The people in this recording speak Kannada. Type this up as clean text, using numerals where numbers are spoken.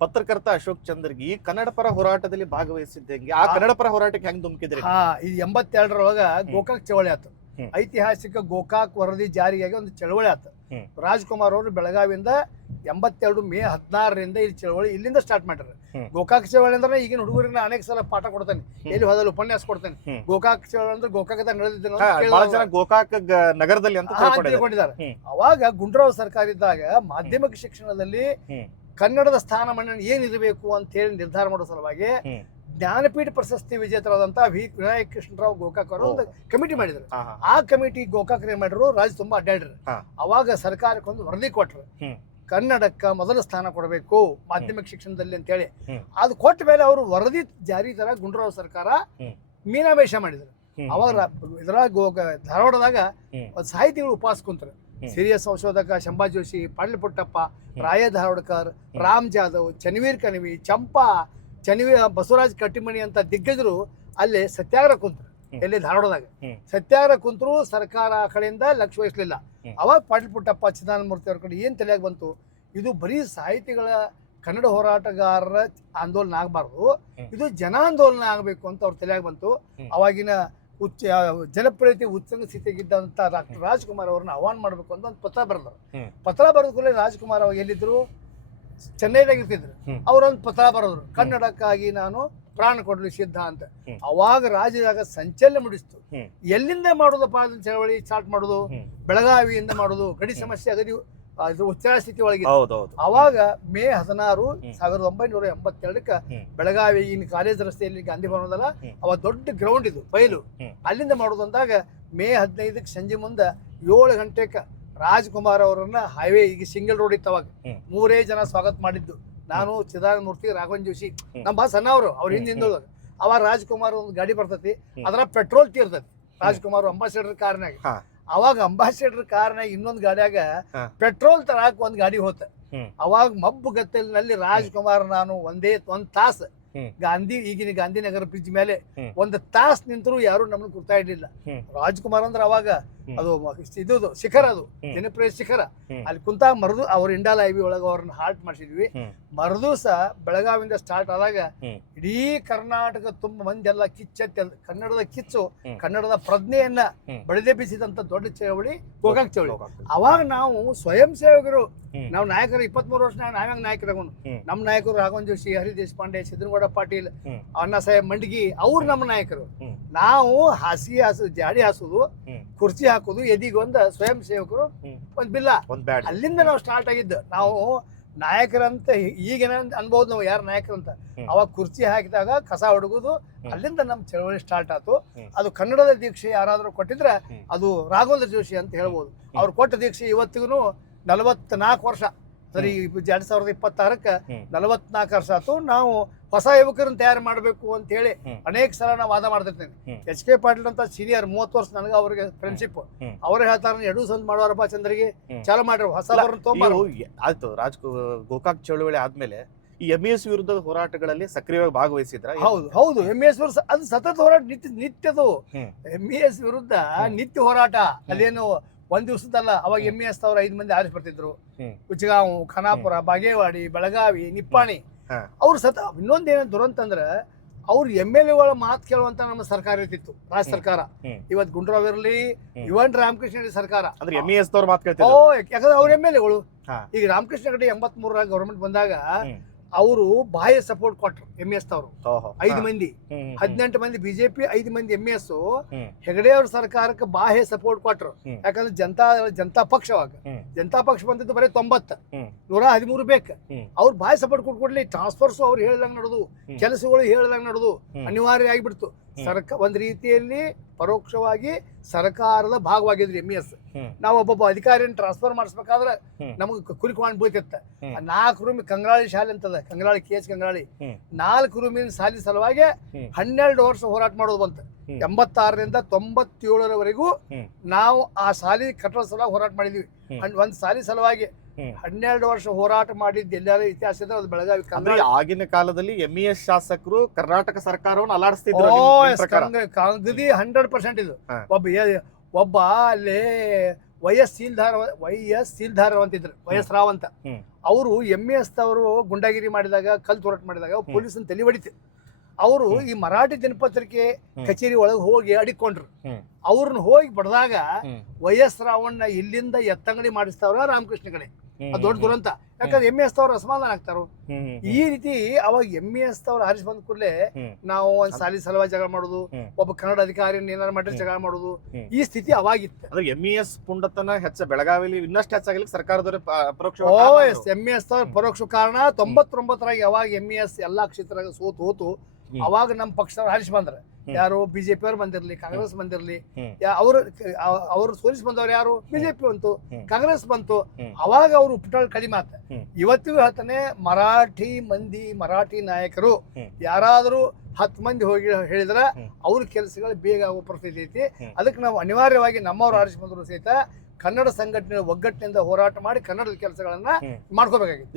ಪತ್ರಕರ್ತ ಅಶೋಕ್ ಚಂದ್ರಗಿ ಕನ್ನಡ ಪರ ಹೋರಾಟದಲ್ಲಿ ಭಾಗವಹಿಸಿದ್ದಂಗೆ ಆ ಕನ್ನಡ ಪರ ಹೋರಾಟಕ್ಕೆ ಹೆಂಗ್ ಧುಮುಕಿದ್ರಿ? ಇದು 82ರೊಳಗ ಗೋಕಾಕ್ ಚಳವಳಿ ಆಯ್ತು. ಐತಿಹಾಸಿಕ ಗೋಕಾಕ್ ವರದಿ ಜಾರಿಯಾಗಿ ಒಂದು ಚಳವಳಿ ಆಯ್ತು. ರಾಜ್ಕುಮಾರ್ ಅವರು ಬೆಳಗಾವಿಯಿಂದ 82 ಮೇ 16ರಿಂದ ಈ ಚಳವಳಿ ಇಲ್ಲಿಂದ ಸ್ಟಾರ್ಟ್ ಮಾಡ್ಯಾರ. ಗೋಕಾಕ್ ಚಳವಳಿ ಅಂದ್ರೆ ಈಗಿನ ಹುಡುಗರಿಗೆ ಅನೇಕ ಸಲ ಪಾಠ ಕೊಡ್ತೇನೆ, ಎಲ್ಲಿ ಹೋದಲ್ಲಿ ಉಪನ್ಯಾಸ ಕೊಡ್ತೇನೆ. ಗೋಕಾಕ್ ಚಳವಳಿ ಅಂದ್ರೆ ಗೋಕಾಕದಾಗ ನಡೆದಿದ್ದ ಗೋಕಾಕ್ ನಗರದಲ್ಲಿ ಅಂತ ತಿಳ್ಕೊಂಡಿದ್ದಾರೆ. ಅವಾಗ ಗುಂಡ್ರಾವ್ ಸರ್ಕಾರ ಇದ್ದಾಗ ಮಾಧ್ಯಮಿಕ ಶಿಕ್ಷಣದಲ್ಲಿ ಕನ್ನಡದ ಸ್ಥಾನಮಾನ ಏನಿರಬೇಕು ಅಂತ ಹೇಳಿ ನಿರ್ಧಾರ ಮಾಡೋ ಸಲುವಾಗಿ ಜ್ಞಾನಪೀಠ ಪ್ರಶಸ್ತಿ ವಿಜೇತರಾದಂತಹ ವಿನಾಯಕ್ ಕೃಷ್ಣರಾವ್ ಗೋಕಾಕ್ ಅವರು ಒಂದು ಕಮಿಟಿ ಮಾಡಿದ್ರು. ಆ ಕಮಿಟಿ ಗೋಕಾಕ್ ಏನ್ ಮಾಡಿದ್ರು, ರಾಜ್ ತುಂಬಾ ಅಡ್ಡಾಡ್ರು. ಅವಾಗ ಸರ್ಕಾರಕ್ಕೆ ಒಂದು ವರದಿ ಕೊಟ್ರು, ಕನ್ನಡಕ್ಕ ಮೊದಲ ಸ್ಥಾನ ಕೊಡಬೇಕು ಮಾಧ್ಯಮಿಕ ಶಿಕ್ಷಣದಲ್ಲಿ ಅಂತ ಹೇಳಿ. ಅದು ಕೊಟ್ಟ ಮೇಲೆ ಅವರು ವರದಿ ಜಾರಿ ತರ ಗುಂಡ್ರಾವ್ ಸರ್ಕಾರ ಮೀನಾಮೇಷ ಮಾಡಿದ್ರು. ಅವಾಗ ಧಾರವಾಡದಾಗ ಒಂದು ಸಾಹಿತಿಗಳು ಉಪವಾಸ ಕುಂತರು. ಹಿರಿಯ ಸಂಶೋಧಕ ಶಂಭಾ ಜೋಶಿ, ಪಾಟೀಲ್ ಪುಟ್ಟಪ್ಪ, ರಾಯ ಧಾರವಾಡ್ಕರ್, ರಾಮ್ ಜಾಧವ್, ಚನ್ವೀರ್ ಕಣವಿ, ಚಂಪಾ ಬಸವರಾಜ್ ಕಟ್ಟಿಮಣಿ ಅಂತ ದಿಗ್ಗಜರು ಅಲ್ಲಿ ಸತ್ಯಾಗ್ರಹ ಕುಂತರು. ಎಲ್ಲಿ ಧಾರವಾಡದಾಗ ಸತ್ಯಾಗ್ರಹ ಕುಂತರು. ಸರ್ಕಾರ ಆ ಕಡೆಯಿಂದ ಲಕ್ಷ್ಯ ವಹಿಸ್ಲಿಲ್ಲ. ಅವಾಗ ಪಾಟೀಲ್ ಪುಟ್ಟಪ್ಪ, ಚಿದಾನಂದ ಮೂರ್ತಿ ಅವ್ರ ಕಡೆ ಏನ್ ತಲೆಯಾಗಿ ಬಂತು, ಇದು ಬರೀ ಸಾಹಿತಿಗಳ ಕನ್ನಡ ಹೋರಾಟಗಾರರ ಆಂದೋಲನ ಆಗಬಾರ್ದು, ಇದು ಜನಾಂದೋಲನ ಆಗಬೇಕು ಅಂತ ಅವ್ರ ತಲೆಯಾಗಿ ಬಂತು. ಅವಾಗಿನ ಜನಪ್ರಿಯತೆ ಉಚ್ಚಂಗ ಸ್ಥಿತಿಗಿದ್ದಂತ ಡಾಕ್ಟರ್ ರಾಜ್ಕುಮಾರ್ ಅವ್ರನ್ನ ಆಹ್ವಾನ ಮಾಡ್ಬೇಕು ಅಂತ ಒಂದು ಪತ್ರ ಬರೆದ್ರು. ಪತ್ರ ಬರೆದ ಕೂಡಲೇ ರಾಜ್ಕುಮಾರ್ ಅವಾಗ ಎಲ್ಲಿದ್ರು, ಚೆನ್ನೈದಾಗ ಇರ್ತಿದ್ರು. ಅವ್ರೊಂದು ಪತ್ರ ಬರೆದ್ರು, ಕನ್ನಡಕ್ಕಾಗಿ ನಾನು ಪ್ರಾಣ ಕೊಡಲು ಸಿದ್ಧ ಅಂತ. ಅವಾಗ ರಾಜ್ಯದಾಗ ಸಂಚಲನ ಮೂಡಿಸ್ತು. ಎಲ್ಲಿಂದ ಮಾಡೋದಪ್ಪ ಅದನ್ನ ಚಳವಳಿ ಸ್ಟಾರ್ಟ್ ಮಾಡೋದು, ಬೆಳಗಾವಿಯಿಂದ ಮಾಡೋದು. ಗಡಿ ಸಮಸ್ಯೆ ಅಗದಿ ಉಚ್ಚಳ ಸ್ಥಿತಿ ಒಳಗೆ. ಅವಾಗ ಮೇ 16, 1982 ಬೆಳಗಾವಿ ಇನ್ನು ಕಾಲೇಜ್ ರಸ್ತೆಯಲ್ಲಿ ಗಾಂಧಿ ಭವನದಲ್ಲ, ಅವ ದೊಡ್ಡ ಗ್ರೌಂಡ್ ಇದು ಬಯಲು, ಅಲ್ಲಿಂದ ಮಾಡೋದು ಅಂದಾಗ ಮೇ 15 ಸಂಜೆ ಮುಂದೆ 7 ಗಂಟೆಗೆ ರಾಜ್ಕುಮಾರ್ ಅವರನ್ನ ಹೈವೇ, ಈಗ ಸಿಂಗಲ್ ರೋಡ್ ಇತ್ತು ಅವಾಗ, 3 ಜನ ಸ್ವಾಗತ ಮಾಡಿದ್ದು. ನಾನು, ಚಿದಾನಂದ ಮೂರ್ತಿ, ರಾಘವನ್ ಜೋಶಿ, ನಮ್ಮ ಸಣ್ಣ ಅವ್ರ ಹಿಂದಿಂದ. ಅವಾಗ ರಾಜ್ಕುಮಾರ್ ಒಂದು ಗಾಡಿ ಬರ್ತೈತಿ, ಅದರ ಪೆಟ್ರೋಲ್ ತೀರ್ತೈತಿ. ರಾಜ್ಕುಮಾರ್ ಅಂಬಾಸಿಡರ್ ಕಾರ್ನಾಗ. ಅವಾಗ ಅಂಬಾಸಿಡರ್ ಕಾರ್ನಾಗ ಇನ್ನೊಂದು ಗಾಡಿಯಾಗ ಪೆಟ್ರೋಲ್ ತರಾಕ್ ಒಂದ್ ಗಾಡಿ ಹೋತ. ಅವಾಗ ಮಬ್ಬು ಗತ್ತಲಿನಲ್ಲಿ ರಾಜ್ಕುಮಾರ್ ನಾನು ಒಂದ್ ತಾಸು ಈಗಿನ ಗಾಂಧಿನಗರ ಬ್ರಿಡ್ಜ್ ಮೇಲೆ ಒಂದು ತಾಸು ನಿಂತರು ಯಾರು ನಮ್ಮನ್ನು ಗುರ್ತಾ ಇರ್ಲಿಲ್ಲ. ರಾಜ್ಕುಮಾರ್ ಅಂದ್ರೆ ಅವಾಗ ಅದು ಇದು ಶಿಖರ, ಅದು ಜನಪ್ರಿಯ ಶಿಖರ. ಅಲ್ಲಿ ಕುಂತ ಮರದು ಅವ್ರ ಇಂಡಾಲ್ ಐವಿ ಒಳಗ ಅವ್ರನ್ನ ಹಾಲ್ಟ್ ಮಾಡಿಸಿದ್ವಿ. ಮರದೂಸ ಬೆಳಗಾವಿಂದ ಸ್ಟಾರ್ಟ್ ಆದಾಗ ಇಡೀ ಕರ್ನಾಟಕ ತುಂಬ ಮಂದಿ ಎಲ್ಲ ಕಿಚ್ಚೆತ್ತಿ, ಕನ್ನಡದ ಕಿಚ್ಚು, ಕನ್ನಡದ ಪ್ರಜ್ಞೆಯನ್ನ ಬಡಿದೆಬ್ಬಿಸಿದಂತ ದೊಡ್ಡ ಚಳವಳಿ ಗೋಕಾಕ್ ಚಳವಳಿ. ಅವಾಗ ನಾವು ಸ್ವಯಂ ಸೇವಕರು, ನಾವು ನಾಯಕರು 23 ವರ್ಷ ನಾವ್ಯಾಂಗ ನಾಯಕರಾಗೋನು. ನಮ್ಮ ನಾಯಕರು ರಾಘವನ್ ಜೋಶಿ, ಹರಿ ದೇಶಪಾಂಡೆ, ಸಿದ್ದನಗೌಡ ಪಾಟೀಲ್, ಅಣ್ಣಾ ಸಾಹೇಬ್ ಮಂಡಗಿ, ಅವ್ರು ನಮ್ಮ ನಾಯಕರು. ನಾವು ಜಾಡಿ ಹಾಸೋದು, ಕುರ್ಚಿ ಹಾಕೋದು, ಎದಿಗೊಂದು ಸ್ವಯಂ ಸೇವಕರು, ಒಂದ್ ಬಿಲ್ಲ. ಅಲ್ಲಿಂದ ನಾವು ಸ್ಟಾರ್ಟ್ ಆಗಿದ್ದು. ನಾವು ನಾಯಕರಂತ ಈಗೇನ ಅನ್ಬಹುದು, ನಾವು ಯಾರು ನಾಯಕರಂತ. ಅವಾಗ ಕುರ್ಚಿ ಹಾಕಿದಾಗ ಕಸ ಹೊಡಗುದು, ಅಲ್ಲಿಂದ ನಮ್ಮ ಚಳವಳಿ ಸ್ಟಾರ್ಟ್ ಆಯ್ತು. ಅದು ಕನ್ನಡದ ದೀಕ್ಷೆ ಯಾರಾದ್ರೂ ಕೊಟ್ಟಿದ್ರೆ ಅದು ರಾಘವೇಂದ್ರ ಜೋಶಿ ಅಂತ ಹೇಳ್ಬೋದು. ಅವ್ರು ಕೊಟ್ಟ ದೀಕ್ಷೆ ಇವತ್ತಿಗೂ 44 ವರ್ಷ. ಸರಿ, 2026ಕ್ಕೆ 44 ವರ್ಷ ಆಯ್ತು. ನಾವು ಹೊಸ ಯುವಕರನ್ನ ತಯಾರು ಮಾಡಬೇಕು ಅಂತ ಹೇಳಿ ಅನೇಕ ಸಲ ನಾವು ವಾದ ಮಾಡ್ತಿರ್ತೇನೆ. HK ಪಾಟೀಲ್ ಅಂತ ಸೀನಿಯರ್ 30 ವರ್ಷ ನನಗ ಅವ್ರಿಗೆ ಫ್ರೆಂಡ್ಶಿಪ್. ಅವರೇ ಹೇಳ್ತಾರೆ, ಎಡು ಸಂದ್ ಮಾಡುವಾರಪ್ಪ ಚಂದ್ರಿಗೆ ಚಾಲು ಮಾಡ್ರಿ, ಹೊಸಬರನ್ನ ತೊಗೊಂಬಾರು. ಆಯ್ತು, ಗೋಕಾಕ್ ಚಳವಳಿ ಆದ್ಮೇಲೆ ಈ MES ವಿರುದ್ಧದ ಹೋರಾಟಗಳಲ್ಲಿ ಸಕ್ರಿಯವಾಗಿ ಭಾಗವಹಿಸಿದ್ರ? ಹೌದು. MES ವಿರುದ್ಧ ಅದು ಸತತ ಹೋರಾಟ, ನಿತ್ಯದು. MES ವಿರುದ್ಧ ನಿತ್ಯ ಹೋರಾಟ. ಅದೇನು ಒಂದ್ ದಿವಸದಲ್ಲ. ಅವಾಗ MES ಅವ್ರ 5 ಮಂದಿ ಆರಿಸಿ ಬರ್ತಿದ್ರು. ಕುಚಗಾಂವ್, ಖಾನಾಪುರ, ಬಾಗೇವಾಡಿ, ಬೆಳಗಾವಿ, ನಿಪ್ಪಾಣಿ. ಅವ್ರು ಇನ್ನೊಂದೇನ ದುರಂತ ಅಂದ್ರೆ, ಅವ್ರು MLAಗಳ ಮಾತು ಕೇಳುವಂತ ನಮ್ಮ ಸರ್ಕಾರ ಇರ್ತಿತ್ತು, ರಾಜ್ಯ ಸರ್ಕಾರ. ಇವತ್ತು ಗುಂಡ್ರಾವ್ ಇರ್ಲಿ, ಇವನ್ ರಾಮಕೃಷ್ಣ ಸರ್ಕಾರ, MES ದವ್ರ ಮಾತು ಕೇಳ್ತಿದ್ರು. ಯಾಕಂದ್ರೆ ಅವ್ರ MLAಗಳು. ಈಗ ರಾಮಕೃಷ್ಣ ರೆಡ್ಡಿ 83 ಗವರ್ಮೆಂಟ್ ಬಂದಾಗ ಅವರು ಬಾಹ್ಯ ಸಪೋರ್ಟ್ ಕೊಟ್ರು. MES ಅವರು 5 ಮಂದಿ, 18 ಮಂದಿ ಬಿಜೆಪಿ, 5 ಮಂದಿ MES. ಹೆಗಡೆ ಅವ್ರ ಸರ್ಕಾರಕ್ಕೆ ಬಾಹ್ಯ ಸಪೋರ್ಟ್ ಕೊಟ್ರು. ಯಾಕಂದ್ರೆ ಜನತಾ ಪಕ್ಷ, ಅವಾಗ ಜನತಾ ಪಕ್ಷ ಬಂದಿದ್ದು ಬರೀ 90, 113 ಬೇಕು. ಅವ್ರು ಬಾಹ್ಯ ಸಪೋರ್ಟ್ ಕೊಡ್ಲಿ. ಟ್ರಾನ್ಸ್ಫರ್ಸ್ ಅವ್ರು ಹೇಳ್ದಂಗ್ ನಡೆದು, ಕೆಲಸಗಳು ಹೇಳ್ದಂಗ್ ನಡೆದು, ಅನಿವಾರ್ಯ ಆಗಿಬಿಡ್ತು. ಒಂದ್ ರೀತಿಯಲ್ಲಿ ಪರೋಕ್ಷವಾಗಿ ಸರ್ಕಾರದ ಭಾಗವಾಗಿದ್ರಿ MES. ನಾವು ಒಬ್ಬೊಬ್ಬ ಅಧಿಕಾರಿಯನ್ನು ಟ್ರಾನ್ಸ್ಫರ್ ಮಾಡಿಸ್ಬೇಕಾದ್ರೆ ನಮಗೆ ಕುರಿಕೊಂಡು ಬೀಳ್ತಿತ್ತ. 4 ರೂಮ್ ಕಂಗ್ರಾಳಿ ಶಾಲೆ ಅಂತದ, ಕಂಗ್ರಾಳಿ KH ಕಂಗ್ರಾಳಿ. 4 ರೂಮಿನ ಶಾಲೆ ಸಲುವಾಗಿ 12 ವರ್ಷ ಹೋರಾಟ ಮಾಡೋದು ಬಂತು. 86ರಿಂದ 97ರವರೆಗೂ ನಾವು ಆ ಶಾಲೆ ಕಟ್ಟಡ ಸಲುವಾಗಿ ಹೋರಾಟ ಮಾಡಿದ್ವಿ. ಒಂದ್ ಶಾಲೆ ಸಲುವಾಗಿ 12 ವರ್ಷ ಹೋರಾಟ ಮಾಡಿದ್ದು ಎಲ್ಲಾರು ಇತಿಹಾಸ ಇದ್ರೆ ಅದು ಬೆಳಗಾವಿ. ಆಗಿನ ಕಾಲದಲ್ಲಿ MES ಶಾಸಕರು ಕರ್ನಾಟಕ ಸರ್ಕಾರವನ್ನು ಅಲ್ಲಾಡಿಸ್ತಿದ್ರು. 100% ಇದು. ಒಬ್ಬ ಅಲ್ಲಿ ವೈಎಸ್ ಸೀಲ್ಧಾರ್ ಅಂತಿದ್ರು, ವೈಎಸ್ ರಾವ್ ಅಂತ. ಹ್ಮ್. ಅವರು MES ಅವರು ಗುಂಡಾಗಿರಿ ಮಾಡಿದಾಗ, ಕಲ್ಲು ಹೋರಾಟ ಮಾಡಿದಾಗ ಪೊಲೀಸನ ತಲೆ ಹೊಡಿತು. ಅವರು ಈ ಮರಾಠಿ ದಿನಪತ್ರಿಕೆ ಕಚೇರಿ ಒಳಗೆ ಹೋಗಿ ಅಡಿಕೊಂಡ್ರು. ಅವ್ರನ್ನ ಹೋಗಿ ಬಡ್ದಾಗ ವೈಎಸ್ ರಾವಣ್ಣ ಇಲ್ಲಿಂದ ಎತ್ತಂಗಡಿ ಮಾಡಿಸ್ತಾವ್ರ ರಾಮಕೃಷ್ಣ ಕಡೆ. ಅದು ದೊಡ್ಡ ದುರಂತ. ಯಾಕಂದ್ರೆ MES ಅವ್ರು ಅಸಮಾಧಾನ ಆಗ್ತಾರು. ಈ ರೀತಿ ಅವಾಗ MES ಅವ್ರು ಆರಿಸಿ ಬಂದ ಕೂಡಲೇ ನಾವು ಒಂದ್ ಸಾಲಿ ಸಲುವಾಗಿ ಜಗಳ ಮಾಡೋದು, ಒಬ್ಬ ಕನ್ನಡ ಅಧಿಕಾರಿ ಏನಾರು ಮಾಡಿದ್ರೆ ಜಗಳ ಮಾಡೋದು, ಈ ಸ್ಥಿತಿ ಅವಾಗಿತ್ತು. ಅಂದ್ರೆ MES ಪುಂಡತನ ಬೆಳಗಾವಿಲಿ ಇನ್ನಷ್ಟು ಹೆಚ್ಚಾಗಲಿಕ್ಕೆ ಸರ್ಕಾರದವರು ಪರೋಕ್ಷ MES ಅವ್ರ ಪರೋಕ್ಷ ಕಾರಣ. 99ರಾಗ ಯಾವಾಗ MES ಎಲ್ಲಾ ಕ್ಷೇತ್ರದಾಗ ಹೋತು, ಅವಾಗ ನಮ್ಮ ಪಕ್ಷದವ್ರು ಆರಿಸಿ ಬಂದ್ರ. ಯಾರು BJP ಅವ್ರು ಬಂದಿರ್ಲಿ, ಕಾಂಗ್ರೆಸ್ ಬಂದಿರ್ಲಿ, ಅವ್ರು ಸೋಲಿಸಿ ಬಂದವ್ರು ಯಾರು? BJP ಬಂತು, ಕಾಂಗ್ರೆಸ್ ಬಂತು. ಅವಾಗ ಅವ್ರು ಉಪಟಾಳ ಕಡಿಮೆ ಆತ. ಇವತ್ತಿಗೂ ಹೇಳ್ತಾನೆ, ಮರಾಠಿ ನಾಯಕರು ಯಾರಾದ್ರೂ 10 ಮಂದಿ ಹೋಗಿ ಹೇಳಿದ್ರ ಅವ್ರ ಕೆಲಸಗಳು ಬೇಗ ಆಗೋ ಪರಿಸ್ಥಿತಿ ಐತಿ. ಅದಕ್ಕೆ ನಾವು ಅನಿವಾರ್ಯವಾಗಿ ನಮ್ಮವ್ರು ಆರಿಸಿ ಬಂದ್ರು ಸಹಿತ ಕನ್ನಡ ಸಂಘಟನೆ ಒಗ್ಗಟ್ಟಿನಿಂದ ಹೋರಾಟ ಮಾಡಿ ಕನ್ನಡದ ಕೆಲಸಗಳನ್ನ ಮಾಡ್ಕೋಬೇಕಾಗಿತ್ತು.